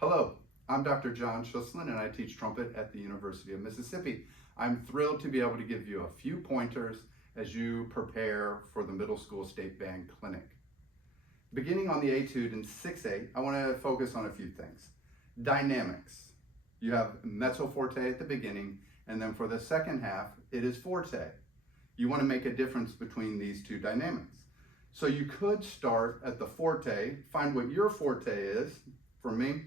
Hello, I'm Dr. John Schussman and I teach trumpet at the University of Mississippi. I'm thrilled to be able to give you a few pointers as you prepare for the middle school state band clinic. Beginning on the etude in 6/8, I want to focus on a few things. Dynamics. You have mezzo forte at the beginning, and then for the second half, it is forte. You want to make a difference between these two dynamics. So you could start at the forte, find what your forte is. For me,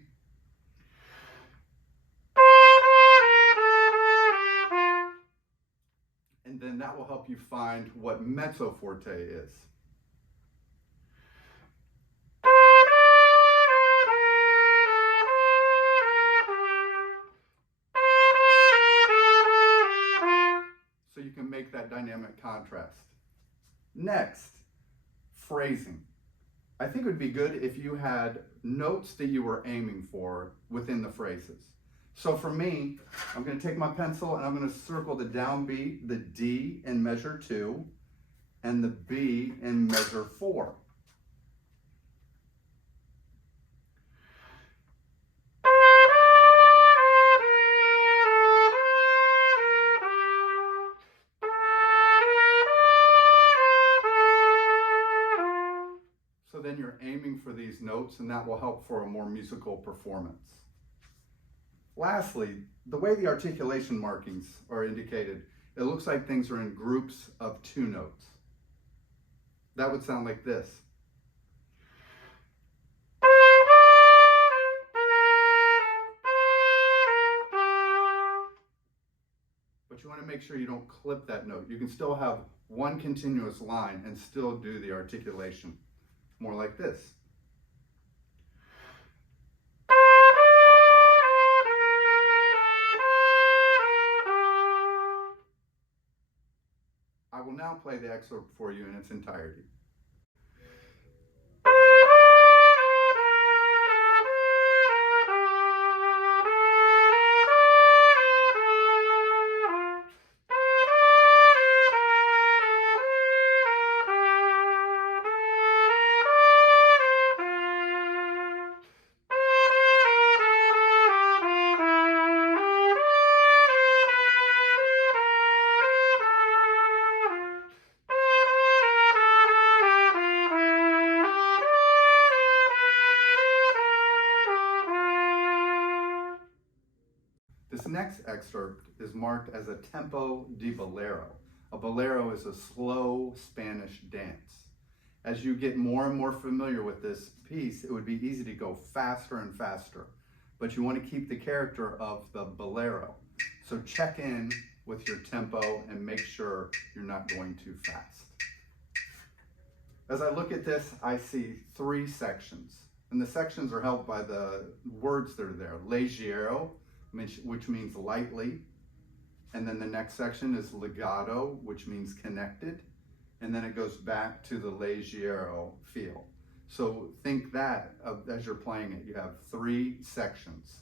and then that will help you find what mezzo forte is. So you can make that dynamic contrast. Next, phrasing. I think it would be good if you had notes that you were aiming for within the phrases. So for me, I'm going to take my pencil and I'm going to circle the downbeat, the D in measure 2, and the B in measure 4. So then you're aiming for these notes, and that will help for a more musical performance. Lastly, the way the articulation markings are indicated, it looks like things are in groups of 2 notes. That would sound like this. But you want to make sure you don't clip that note. You can still have one continuous line and still do the articulation. More like this. I will now play the excerpt for you in its entirety. This next excerpt is marked as a tempo di bolero. A bolero is a slow Spanish dance. As you get more and more familiar with this piece, it would be easy to go faster and faster, but you want to keep the character of the bolero. So check in with your tempo and make sure you're not going too fast. As I look at this, I see 3 sections, and the sections are helped by the words that are there. Leggero, which means lightly, and then the next section is legato, which means connected, and then it goes back to the leggero feel. So think that as you're playing it, you have 3 sections.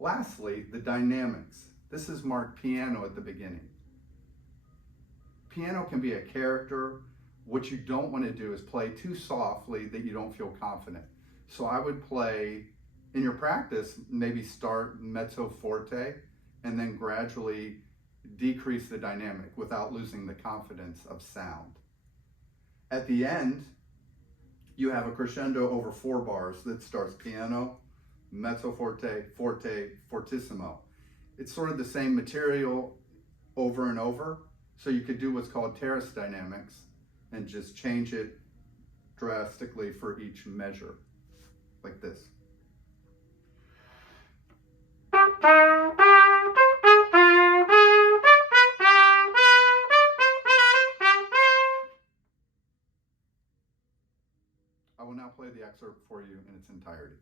Lastly, the dynamics. This is marked piano at the beginning. Piano can be a character. What you don't want to do is play too softly that you don't feel confident. So I would play, in your practice, maybe start mezzo forte and then gradually decrease the dynamic without losing the confidence of sound. At the end, you have a crescendo over 4 bars that starts piano, mezzo forte, forte, fortissimo. It's sort of the same material over and over, so you could do what's called terrace dynamics and just change it drastically for each measure, like this. I will now play the excerpt for you in its entirety.